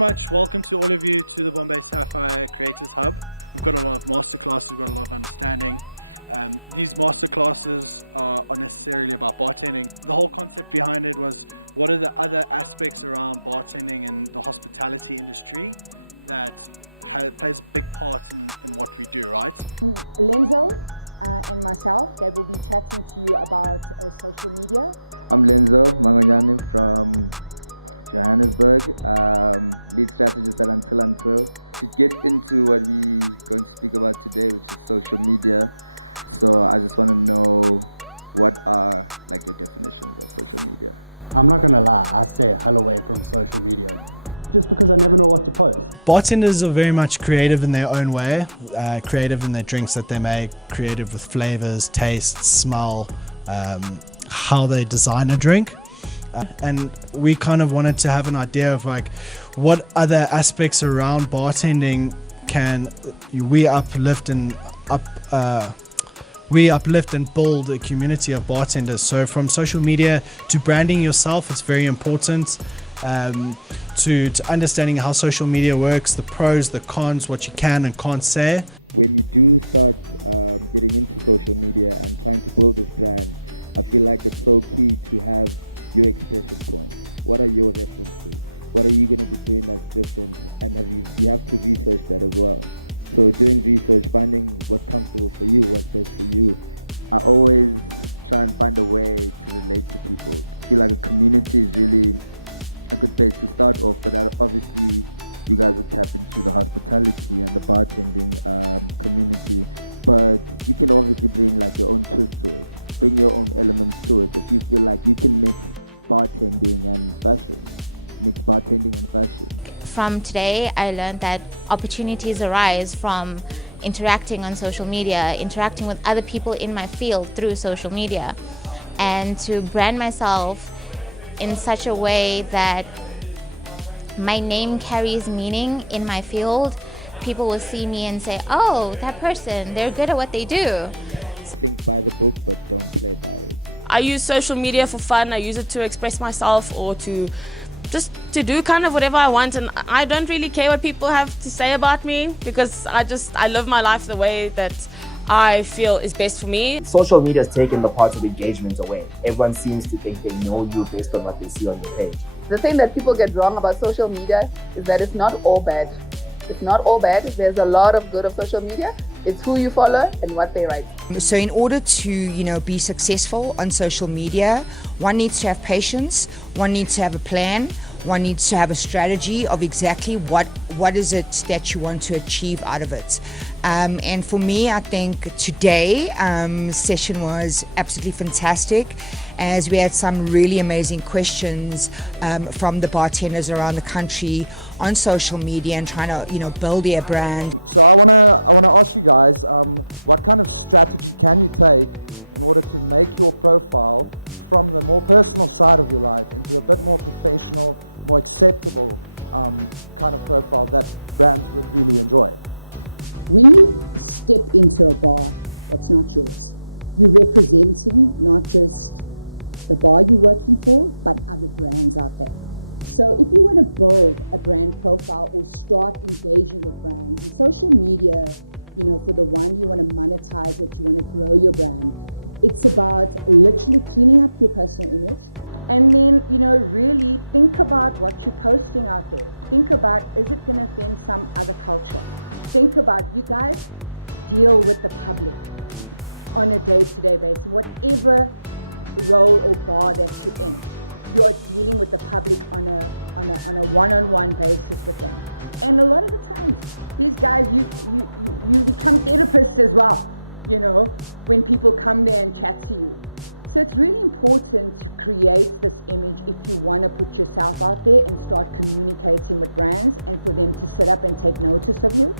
much. Welcome to all of you to the Bombay Creators Hub. We've got a lot of masterclasses, we've got a lot of understanding. These masterclasses are necessarily about bartending. The whole concept behind it was, what are the other aspects around bartending and the hospitality industry that plays a big part in what we do, right? Lenzo and myself that will be chatting to you about social media. I'm Lenzo Mangonyani from Johannesburg, lead strategist at Until. To get into what we're going to speak about today, which is social media, so I just want to know, what are your definitions of social media? I'm not gonna lie, I stay hell away from social media just because I never know what to post. Bartenders are very much creative in their own way, creative in their drinks that they make, creative with flavors, tastes, smell, how they design a drink. And we kind of wanted to have an idea of what other aspects around bartending can we uplift and build a community of bartenders. So from social media to branding yourself, it's very important. To understanding how social media works, the pros, the cons, what you can and can't say. When you do start getting into social media and trying to build this brand, I feel like it's so key to have your expression points. What are your references? What are you going to be doing that's different? And you have to research that as well. So doing research, finding what's comfortable for you, what's best for you. I always try and find a way to relate to people. I feel like a community is really a good place to start off, but that obviously you guys will tap into the hospitality and the bartending community. But you can obviously bring your own twist to it, bring your own elements to it. If you feel like you can mix bartending and fashion. From today, I learned that opportunities arise from interacting on social media, interacting with other people in my field through social media, and to brand myself in such a way that my name carries meaning in my field. People will see me and say, oh, that person, they're good at what they do. Think by the book, but don't play by it. I use social media for fun. I use it to express myself or to do kind of whatever I want, and I don't really care what people have to say about me because I live my life the way that I feel is best for me. Social media has taken the part of engagement away. Everyone seems to think they know you based on what they see on your page. The thing that people get wrong about social media is that it's not all bad. It's not all bad. There's a lot of good of social media. It's who you follow and what they write. So in order to be successful on social media, one needs to have patience, one needs to have a plan, one needs to have a strategy of exactly what is it that you want to achieve out of it. And for me, I think today session was absolutely fantastic, as we had some really amazing questions from the bartenders around the country on social media and trying to build their brand. So I wanna ask you guys, what kind of strategy can you take in order to make your profile from the more personal side of your life into a bit more professional, more acceptable kind of profile that brands would really enjoy? When you step into a bar that's not yours, you're representing not just the bar you're working for, but other brands out there. So if you want to build a brand profile or start engaging with brands, and social media, for the one, you want to monetize it, you want to grow your brand. It's about literally cleaning up your personal image. And then, really think about what you're posting out there. Think about, is it going to offend some other culture? Think about, you guys deal with the public on a day-to-day basis. Whatever role or bar that you're in, you're dealing with the public on a one-on-one basis with them. And a lot of the times, these guys, you become therapists as well, when people come there and chat to you. So it's really important to create this image if you want to put yourself out there and start communicating with brands and for them to sit up and take notice of you.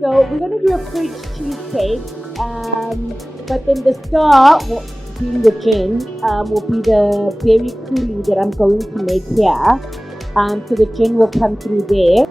So we're going to do a fruit cheesecake, but then the star, between the gin will be the berry coulis that I'm going to make here. So the gin will come through there.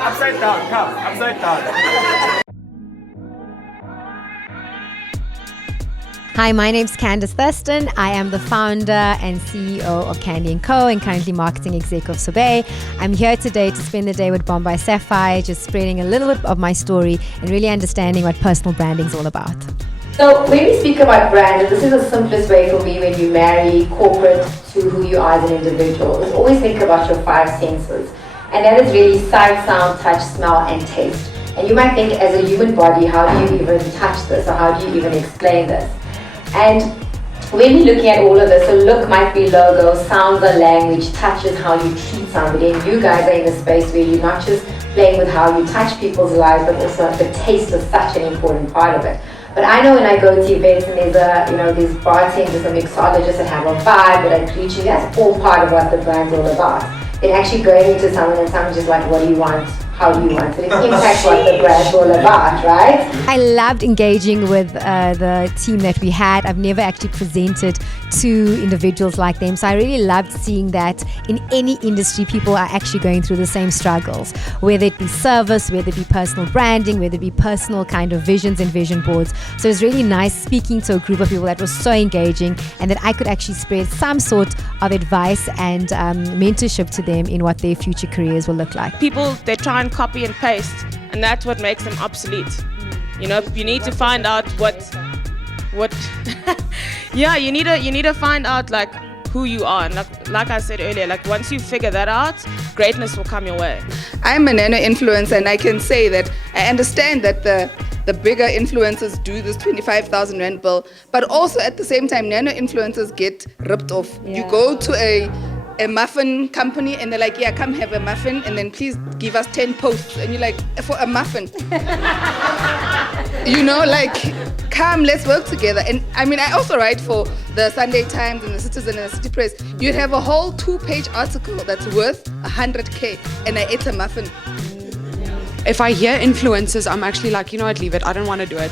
Upside down, come, upside down. Hi, my name's Candice Thurston. I am the founder and CEO of Candy & Co. and currently marketing exec of Sorbet. I'm here today to spend the day with Bombay Sapphire, just spreading a little bit of my story and really understanding what personal branding is all about. So when we speak about brand, this is the simplest way for me when you marry corporate to who you are as an individual, is always think about your 5 senses. And that is really sight, sound, touch, smell, and taste. And you might think, as a human body, how do you even touch this, or how do you even explain this? And when we're looking at all of this, so look might be logo, sounds are language, touch is how you treat somebody. And you guys are in a space where you're not just playing with how you touch people's lives, but also the taste is such an important part of it. But I know when I go to events and there's these bartenders and mixologists that have a vibe that I greet you, that's all part of what the brand's all about. Then actually going into someone and someone's just like, what do you want? How do you want it? It impacts what the brand's all about, right? I loved engaging with the team that we had. I've never actually presented to individuals like them. So I really loved seeing that in any industry, people are actually going through the same struggles, whether it be service, whether it be personal branding, whether it be personal kind of visions and vision boards. So it was really nice speaking to a group of people that was so engaging and that I could actually spread some sort of advice and mentorship to them in what their future careers will look like. People, they try and copy and paste, and that's what makes them obsolete. You know, you need to find out what yeah, you need to find out like who you are. And like I said earlier, like once you figure that out, greatness will come your way. I'm a nano influencer, and I can say that I understand that the bigger influencers do this 25,000 rand bill, but also at the same time, nano influencers get ripped off. Yeah. You go to a muffin company and they're like, yeah, come have a muffin and then please give us 10 posts. And you're like, for a muffin? You know, like, come, let's work together. And I mean, I also write for the Sunday Times and the Citizen and the City Press. You'd have a whole 2-page article that's worth 100K and I ate a muffin. If I hear influencers, I'm actually like, you know what, leave it. I don't want to do it.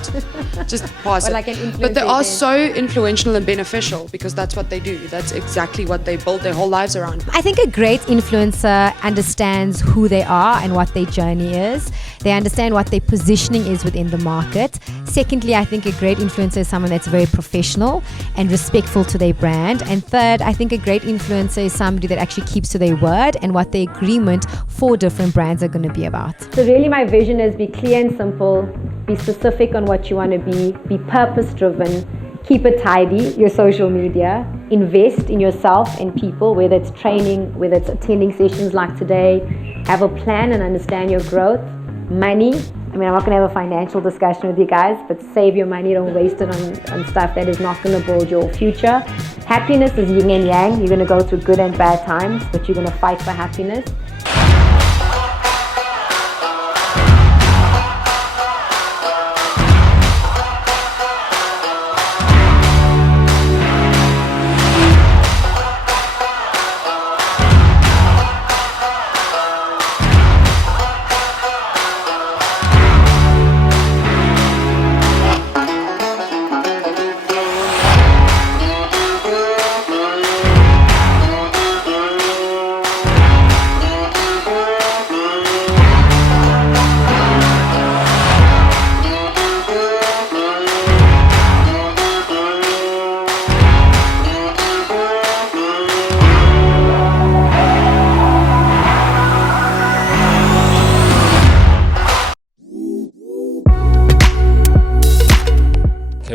Just pass Or it. like an influencer But they are event. so influential and beneficial because that's what they do. That's exactly what they build their whole lives around. I think a great influencer understands who they are and what their journey is. They understand what their positioning is within the market. Secondly, I think a great influencer is someone that's very professional and respectful to their brand. And third, I think a great influencer is somebody that actually keeps to their word and what the agreement for different brands are going to be about. So really my vision is be clear and simple, be specific on what you want to be purpose driven, keep it tidy, your social media, invest in yourself and people, whether it's training, whether it's attending sessions like today, have a plan and understand your growth, money. I mean, I'm not going to have a financial discussion with you guys, but save your money, don't waste it on stuff that is not going to build your future. Happiness is yin and yang. You're going to go through good and bad times, but you're going to fight for happiness.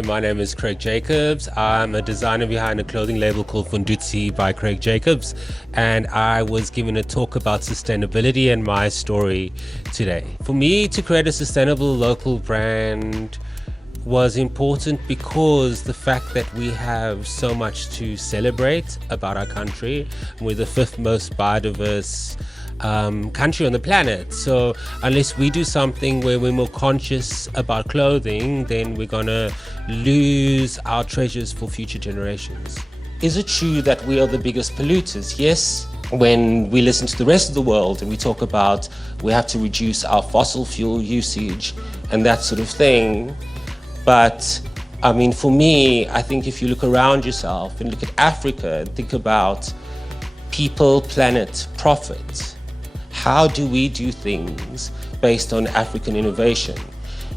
my name is Craig Jacobs. I'm a designer behind a clothing label called Fundutsi by Craig Jacobs, and I was giving a talk about sustainability and my story today. For me to create a sustainable local brand was important because the fact that we have so much to celebrate about our country. We're the 5th most biodiverse country on the planet. So unless we do something where we're more conscious about clothing, then we're gonna lose our treasures for future generations. Is it true that we are the biggest polluters? Yes. When we listen to the rest of the world and we talk about we have to reduce our fossil fuel usage and that sort of thing. But I mean, for me, I think if you look around yourself and look at Africa and think about people, planet, profit, how do we do things based on African innovation?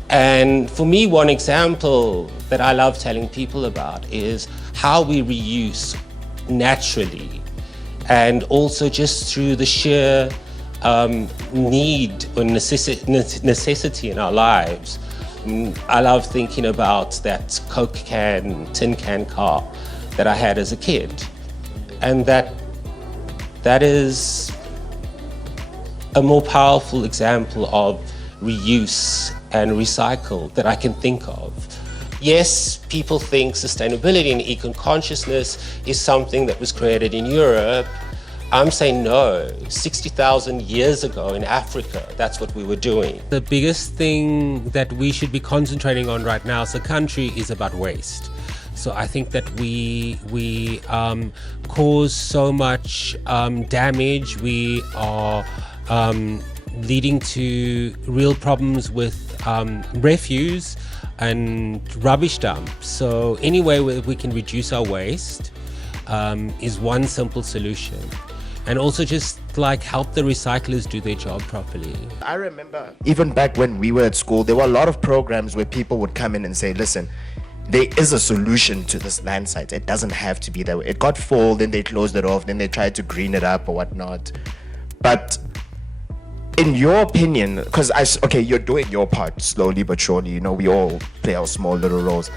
And for me, one example that I love telling people about is how we reuse naturally, and also just through the sheer need or necessity in our lives. I love thinking about that Coke can, tin can car that I had as a kid. And that is a more powerful example of reuse and recycle that I can think of. Yes, people think sustainability and eco-consciousness is something that was created in Europe. I'm saying no, 60,000 years ago in Africa, that's what we were doing. The biggest thing that we should be concentrating on right now as a country is about waste. So I think that we cause so much damage. We are leading to real problems with refuse and rubbish dumps. So any way we can reduce our waste is one simple solution. And also just like help the recyclers do their job properly. I remember even back when we were at school, there were a lot of programs where people would come in and say, listen, there is a solution to this land site. It doesn't have to be that way. It got full, then they closed it off, then they tried to green it up or whatnot. But in your opinion, because okay, you're doing your part slowly but surely, you know, we all play our small little roles.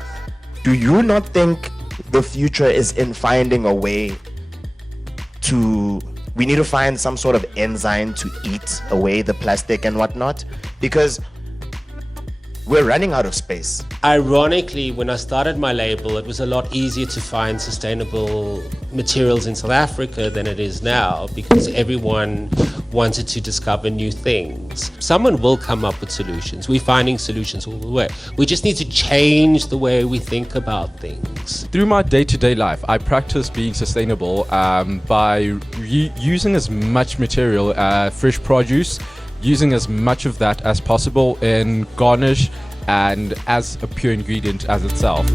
Do you not think the future is in finding a way we need to find some sort of enzyme to eat away the plastic and whatnot? Because we're running out of space. Ironically, when I started my label, it was a lot easier to find sustainable materials in South Africa than it is now, because everyone wanted to discover new things. Someone will come up with solutions. We're finding solutions all the way. We just need to change the way we think about things. Through my day-to-day life, I practice being sustainable by using as much material, fresh produce, using as much of that as possible in garnish and as a pure ingredient as itself.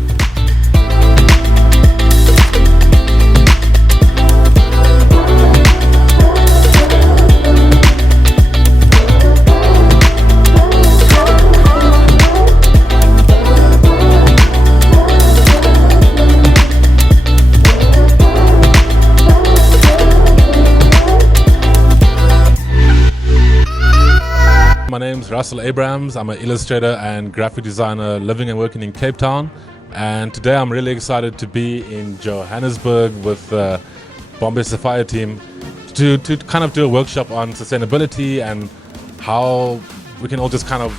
My name's Russell Abrams. I'm an illustrator and graphic designer living and working in Cape Town. And today I'm really excited to be in Johannesburg with the Bombay Sapphire team to kind of do a workshop on sustainability and how we can all just kind of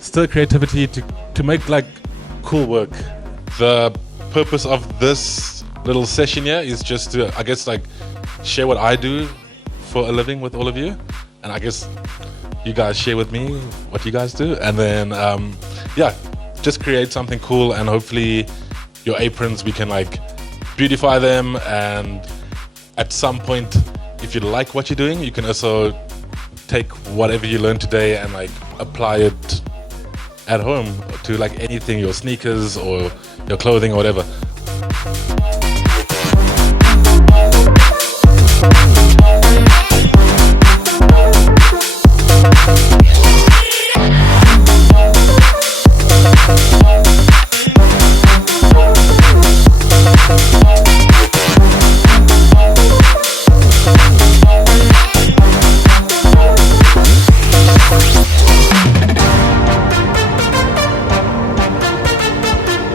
stir creativity to make like cool work. The purpose of this little session here is just to, I guess, like share what I do for a living with all of you. And I guess you guys share with me what you guys do, and then yeah, just create something cool, and hopefully your aprons, we can like beautify them, and at some point, if you like what you're doing, you can also take whatever you learned today and like apply it at home to like anything, your sneakers or your clothing or whatever.